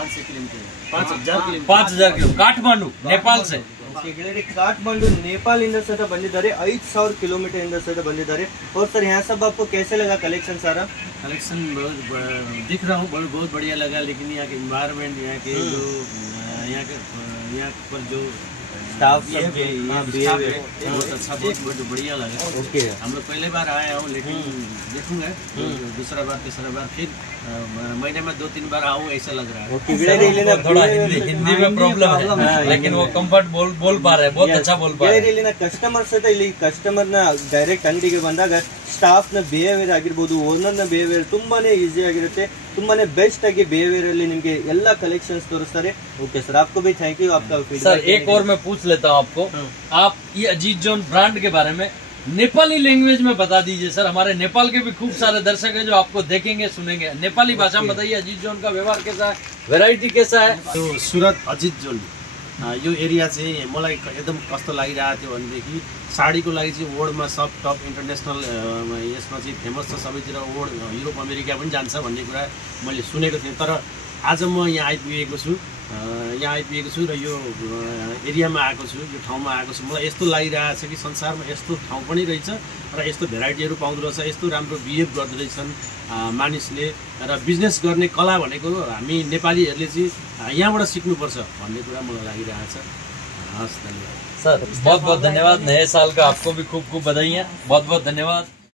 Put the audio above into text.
500 kilometre 5000 kilo Kathmandu Nepal से काठमांडू नेपाल इंद सहित बंदिद्दारे 5000 किलोमीटर इंद सहित बंदिद्दारे। और सर यहाँ सब आपको कैसे लगा कलेक्शन सारा? कलेक्शन बहुत दिख रहा हूँ, बहुत बढ़िया लगा। लेकिन यहाँ के इन्वायरमेंट, यहाँ पर जो स्टाफ बहुत अच्छा, बहुत बढ़िया लगा। ओके, हम लोग पहले बार आए हूँ, लेकिन देखूंगा दूसरा बार तीसरा बार फिर महीने में 2-3 बार आऊँ, ऐसा लग रहा है। थोड़ा हिंदी में प्रॉब्लम है, लेकिन वो कंफर्ट बोल पा रहे हैं, बहुत अच्छा बोल पा रहे हैं। कस्टमर सहित ಇಲ್ಲಿ ಕಸ್ಟಮರ್ ನ ಡೈರೆಕ್ಟ್ ಅಂಗಡಿಗೆ ಬಂದಾಗ ಸ್ಟಾಫ್ ನ ಬಿಹೇವಿಯರ್ ಆಗಿರಬಹುದು, ಓನರ್ ನ ಬಿಹೇವಿಯರ್ ತುಂಬಾನೇ ಈಸಿ ಆಗಿರುತ್ತೆ, ತುಂಬಾನೇ ಬೆಸ್ಟ್ ಆಗಿ बिहेवियर ಅಲ್ಲಿ ನಿಮಗೆ ಎಲ್ಲಾ कलेक्शंस तोरिस्तारे। ओके सर, आपको भी थैंक यू आपका फीडबैक। सर एक और मैं पूछ लेता हूँ आपको, आप ये अजीज जोन ब्रांड के बारे में नेपाली लैंग्वेज में बता दीजिए। सर हमारे नेपाल के भी खूब सारे दर्शक है जो आपको देखेंगे सुनेंगे, नेपाली भाषा में बताइए अजीज जोन का व्यवहार कैसा है, वेराइटी कैसा है। तो सुरत अजीज जोन यो एरिया चाहिँ मलाई एकदम कस्तो लागिरहेको थियो भनेदेखि साडीको लागि चाहिँ वर्ल्डमा सब टप इन्टरनेसनल यसमा चाहिँ फेमस छ, सबैतिर वर्ल्ड युरोप अमेरिका पनि जान्छ भन्ने कुरा मैले सुनेको थिएँ। तर आज म यहाँ आइपुगेको छु र यो एरियामा आएको छु, यो ठाउँमा आएको छु। मलाई यस्तो लागिरहेको छ कि संसारमा यस्तो ठाउँ पनि रहेछ र यस्तो भेराइटीहरू पाउँदो रहेछ, यस्तो राम्रो बिहेभ गर्दो रहेछन् मानिसले। र बिजनेस गर्ने कला भनेको हामी नेपालीहरूले चाहिँ यहाँबाट सिक्नुपर्छ भन्ने कुरा मलाई लागिरहेको छ। हस्, धन्यवाद सर, बहुत बहुत धन्यवाद। नए साल का आपको भी खूब खूब बधाइयाँ, बहुत बहुत धन्यवाद।